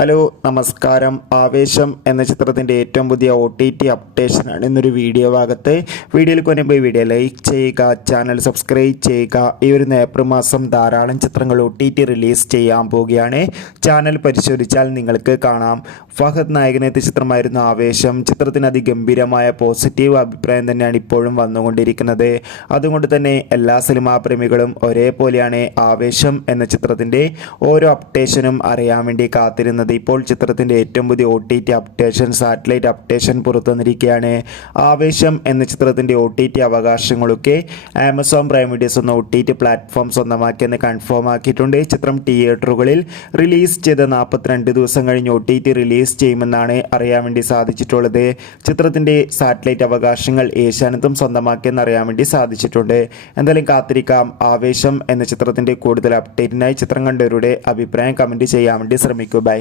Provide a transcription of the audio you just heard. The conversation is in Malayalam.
ഹലോ നമസ്കാരം. ആവേശം എന്ന ചിത്രത്തിൻ്റെ ഏറ്റവും പുതിയ OTT അപ്ഡേഷനാണ് ഇന്നൊരു വീഡിയോ ഭാഗത്ത്. വീഡിയോയിൽ കൊണ്ടുപോയി വീഡിയോ ലൈക്ക് ചെയ്യുക, ചാനൽ സബ്സ്ക്രൈബ് ചെയ്യുക. ഈ ഒരു ഏപ്രിൽ മാസം ധാരാളം ചിത്രങ്ങൾ OTT റിലീസ് ചെയ്യാൻ പോവുകയാണ്. ചാനൽ പരിശോധിച്ചാൽ നിങ്ങൾക്ക് കാണാം. ഫഹദ് നായകനെത്തിയ ചിത്രമായിരുന്നു ആവേശം. ചിത്രത്തിന് അതിഗംഭീരമായ പോസിറ്റീവ് അഭിപ്രായം തന്നെയാണ് ഇപ്പോഴും വന്നുകൊണ്ടിരിക്കുന്നത്. അതുകൊണ്ട് തന്നെ എല്ലാ സിനിമാ പ്രേമികളും ഒരേപോലെയാണ് ആവേശം എന്ന ചിത്രത്തിൻ്റെ ഓരോ അപ്ഡേഷനും അറിയാൻ വേണ്ടി കാത്തിരുന്നത്. ഇപ്പോൾ ചിത്രത്തിൻ്റെ ഏറ്റവും പുതിയ OTT അപ്ഡേഷൻ, സാറ്റലൈറ്റ് അപ്ഡേഷൻ പുറത്തുവന്നിരിക്കുകയാണ്. ആവേശം എന്ന ചിത്രത്തിൻ്റെ OTT അവകാശങ്ങളൊക്കെ ആമസോൺ പ്രൈം വീഡിയോസ് എന്ന OTT പ്ലാറ്റ്ഫോം സ്വന്തമാക്കിയെന്ന് കൺഫേം ആക്കിയിട്ടുണ്ട്. ചിത്രം തിയേറ്ററുകളിൽ റിലീസ് ചെയ്ത 42 ദിവസം കഴിഞ്ഞ് OTT റിലീസ് ചെയ്യുമെന്നാണ് അറിയാൻ വേണ്ടി സാധിച്ചിട്ടുള്ളത്. ചിത്രത്തിൻ്റെ സാറ്റലൈറ്റ് അവകാശങ്ങൾ ഏഷ്യാനെറ്റും സ്വന്തമാക്കിയെന്ന് അറിയാൻ വേണ്ടി സാധിച്ചിട്ടുണ്ട്. എന്തായാലും കാത്തിരിക്കാം. ആവേശം എന്ന ചിത്രത്തിൻ്റെ കൂടുതൽ അപ്ഡേറ്റിനായി ചിത്രം കണ്ടവരുടെ അഭിപ്രായം കമൻറ്റ് ചെയ്യാൻ വേണ്ടി ശ്രമിക്കൂ. ബൈ.